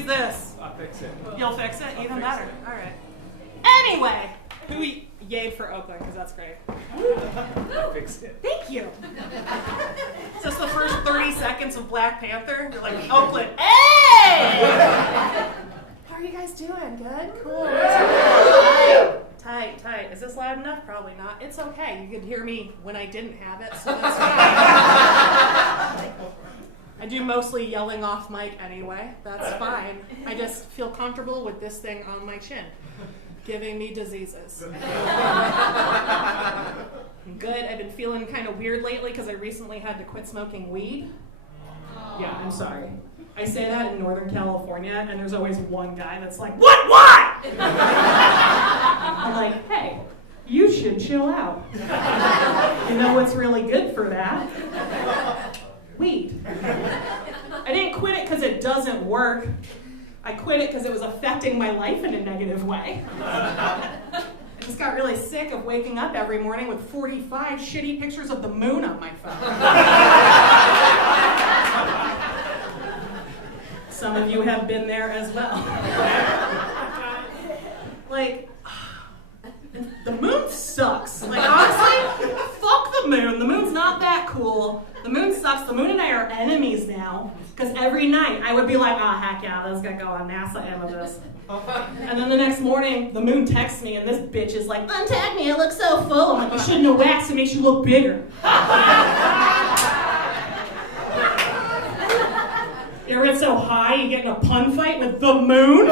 use this? I'll fix it. You'll fix it? Even better. It. All right. Anyway, who yayed for Oakland, because that's great. I'll fix it. Thank you. Is this the first 30 seconds of Black Panther? You're like, Oakland, hey! How are you guys doing? Good? Cool. Tight. Is this loud enough? Probably not. It's okay. You could hear me when I didn't have it, so that's fine. I do mostly yelling off mic anyway. That's fine. I just feel comfortable with this thing on my chin, giving me diseases. Good. I've been feeling kind of weird lately because I recently had to quit smoking weed. Yeah, I'm sorry. I say that in Northern California, and there's always one guy that's like, what? I'm like, hey, you should chill out. You know what's really good for that? Weed. I didn't quit it because it doesn't work. I quit it because it was affecting my life in a negative way. I just got really sick of waking up every morning with 45 shitty pictures of the moon on my phone. Some of you have been there as well. Like, the moon sucks. Like, honestly, fuck the moon. The moon's not that cool. The moon sucks. The moon and I are enemies now. Because every night I would be like, heck yeah, this is going to go on NASA images. And then the next morning, the moon texts me, and this bitch is like, untag me, I look so full. I'm like, you shouldn't have waxed, it makes you look bigger. You ever get so high you get in a pun fight with the moon?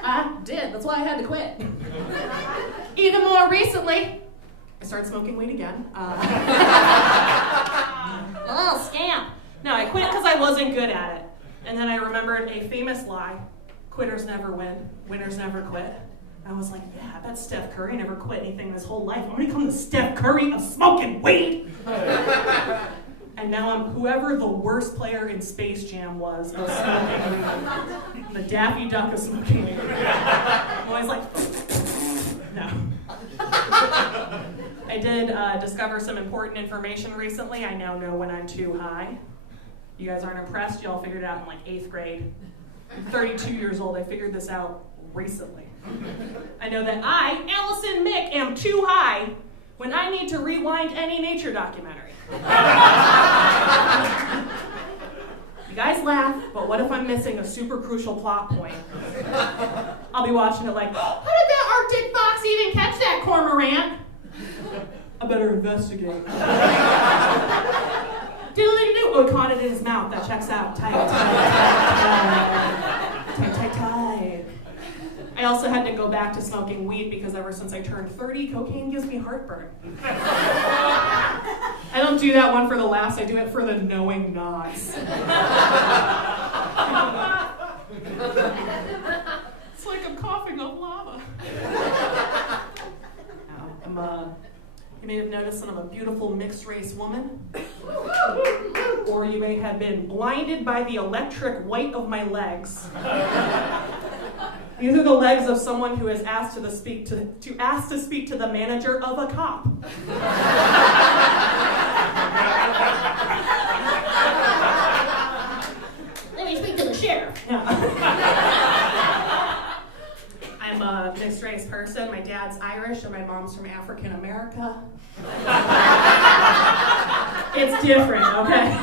I did. That's why I had to quit. Even more recently, I started smoking weed again. Scam. No, I quit because I wasn't good at it. And then I remembered a famous lie. Quitters never win. Winners never quit. I was like, yeah, I bet Steph Curry never quit anything his whole life. I'm going to become the Steph Curry of smoking weed. And now I'm whoever the worst player in Space Jam was of smoking weed. The Daffy Duck of smoking weed. I'm always like, no. I did discover some important information recently. I now know when I'm too high. You guys aren't impressed? Y'all figured it out in like 8th grade. I'm 32 years old. I figured this out recently. I know that I, Allison Mick, am too high when I need to rewind any nature documentary. You guys laugh, but what if I'm missing a super crucial plot point? I'll be watching it like, how did that Arctic fox even catch that cormorant? I better investigate. Diddly-doo. Oh, he caught it in his mouth. That checks out. Tight. I also had to go back to smoking weed because ever since I turned 30, cocaine gives me heartburn. I don't do that one for the laughs. I do it for the knowing nods. It's like I'm coughing up lava. You may have noticed that I'm a beautiful mixed-race woman. Or you may have been blinded by the electric white of my legs. These are the legs of someone who is asked to speak to the manager of a cop. Let me speak to the sheriff. No. I'm a mixed-race person. My dad's Irish and my mom's from African America. It's different, okay?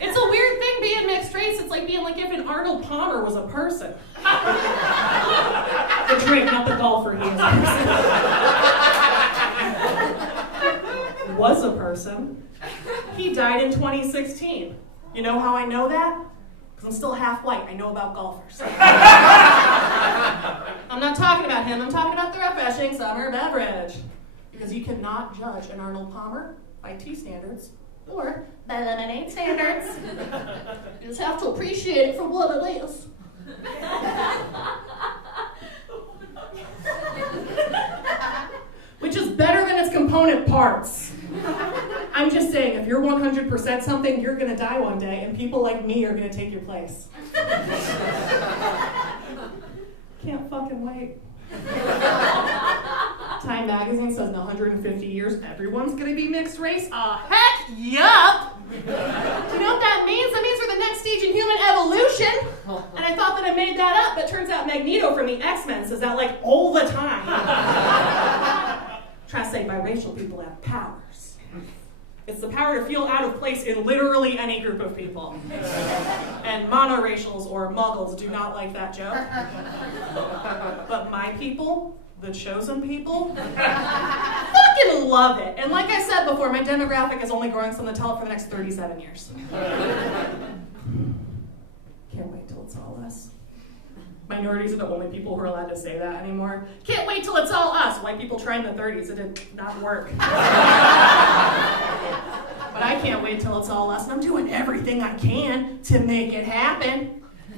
It's a weird thing being mixed race. It's like being like if an Arnold Palmer was a person. The drink, not the golfer, he is a person. Was a person. He died in 2016. You know how I know that? Because I'm still half white. I know about golfers. I'm not talking about him. I'm talking about the refreshing summer beverage. Because you cannot judge an Arnold Palmer by tea standards or by lemonade standards. You just have to appreciate it for what it is. Which is better than its component parts. I'm just saying, if you're 100% something, you're going to die one day, and people like me are going to take your place. Can't fucking wait. Time magazine says in 150 years, everyone's going to be mixed race. Heck yup! Do you know what that means? That means we're the next stage in human evolution. I thought that I made that up, but turns out Magneto from the X-Men says that like all the time. Try to say biracial people have powers. It's the power to feel out of place in literally any group of people. And monoracials or muggles do not like that joke. But my people, the chosen people, fucking love it. And like I said before, my demographic is only growing, so I'm gonna tell it for the next 37 years. Can't wait till it's all us. Minorities are the only people who are allowed to say that anymore. Can't wait till it's all us. White people tried in the 30s, it did not work. But I can't wait till it's all us, and I'm doing everything I can to make it happen.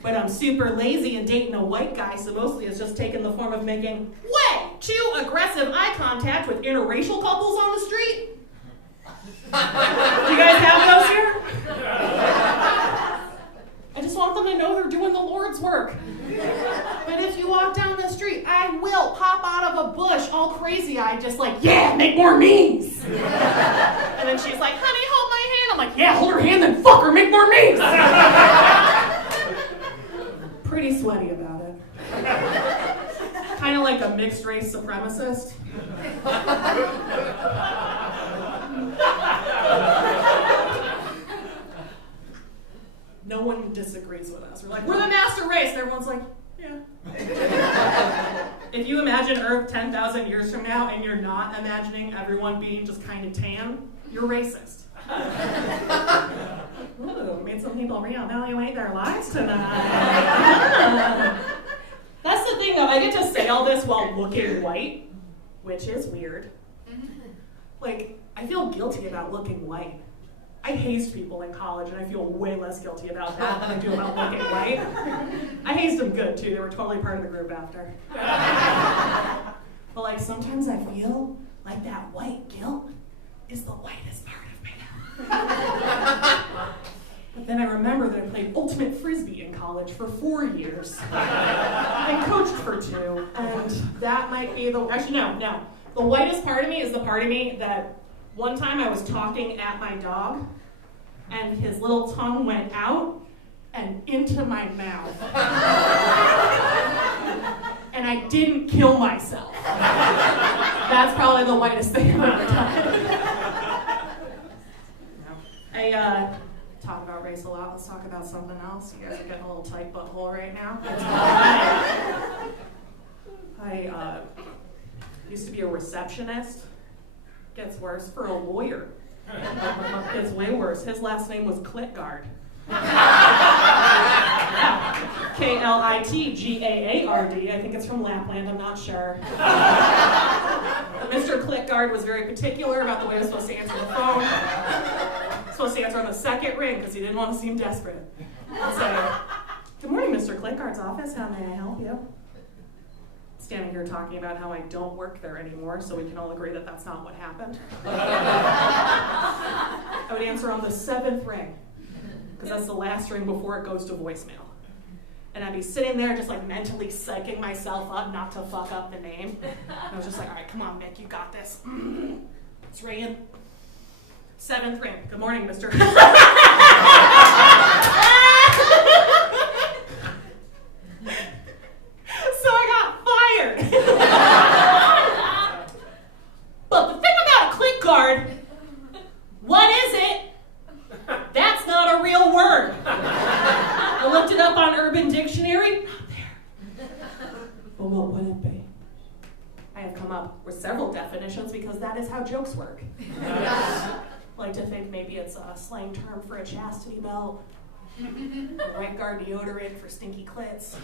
But I'm super lazy and dating a white guy, so mostly it's just taken the form of making way too aggressive eye contact with interracial couples on the street. Do you guys have those here? I just want them to know they're doing the Lord's work. But if you walk down the street, I will pop out of a bush all crazy-eyed, just like, yeah, make more memes. And then she's like, honey, hold my hand. I'm like, yeah, hold her hand, then fuck her, make more memes. Pretty sweaty about it. Kind of like a mixed race supremacist. No one disagrees with us. We're like, we're the master race, and everyone's like, yeah. If you imagine Earth 10,000 years from now and you're not imagining everyone being just kind of tan, you're racist. Ooh, made some people reevaluate their lives tonight. That's the thing, though. I get to say all this while looking white, which is weird. Like, I feel guilty about looking white. I hazed people in college, and I feel way less guilty about that than I do about looking white. I hazed them good, too. They were totally part of the group after. But, like, sometimes I feel like that white guilt is the whitest part of me. But then I remember that I played ultimate frisbee in college for 4 years. And coached for 2, and that might be the... Actually, no. The whitest part of me is the part of me that one time I was talking at my dog, and his little tongue went out and into my mouth. And I didn't kill myself. That's probably the whitest thing I've ever done. I talk about race a lot. Let's talk about something else. You guys are getting a little tight butthole right now. I used to be a receptionist. Gets worse for a lawyer. Gets way worse. His last name was Klitgard. Klitgaard. I think it's from Lapland, I'm not sure. But Mr. Klitgard was very particular about the way I was supposed to answer the phone. Supposed to answer on the second ring because he didn't want to seem desperate. I'd say, good morning, Mr. Klitgard's office. How may I help you? Standing here talking about how I don't work there anymore, so we can all agree that that's not what happened. I would answer on the 7th ring, because that's the last ring before it goes to voicemail. And I'd be sitting there just like mentally psyching myself up not to fuck up the name. And I was just like, all right, come on, Mick, you got this. It's ringing. 7th ring. Good morning, Mr. So I got fired. But the thing about a Klitgard, what is it? That's not a real word. I looked it up on Urban Dictionary. Not there. But what would it be? I have come up with several definitions because that is how jokes work. I like to think maybe it's a slang term for a chastity belt. Right guard deodorant for stinky clits.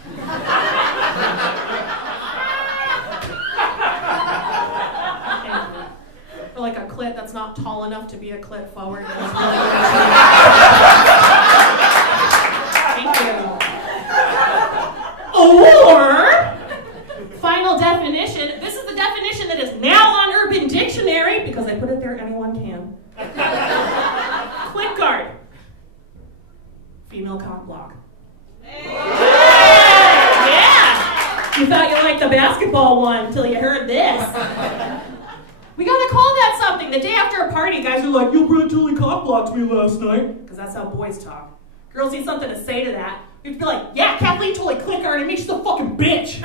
Or like a clit that's not tall enough to be a clit forward. Thank you. Or, final definition. This is the definition that is now on Urban Dictionary because I put it there, anyone can. Klitgard. Female cock block. Hey. Yeah! You thought you liked the basketball one until you heard this. We gotta call that something. The day after a party, guys are like, your brother totally cock blocked me last night. Because that's how boys talk. Girls need something to say to that. You'd be like, yeah, Kathleen totally click guarded me. She's a fucking bitch.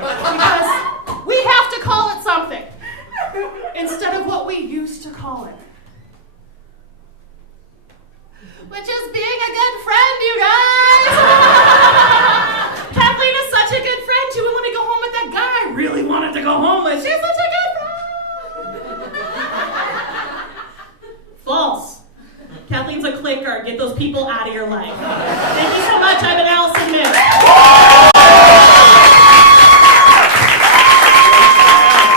Because we have to call it something instead of what we used to call it. Which is being a good friend, you guys. Kathleen is such a good friend. She wouldn't let me go home with that guy I really wanted to go home with. She's such a good friend. False. Kathleen's a click guard. Get those people out of your life. They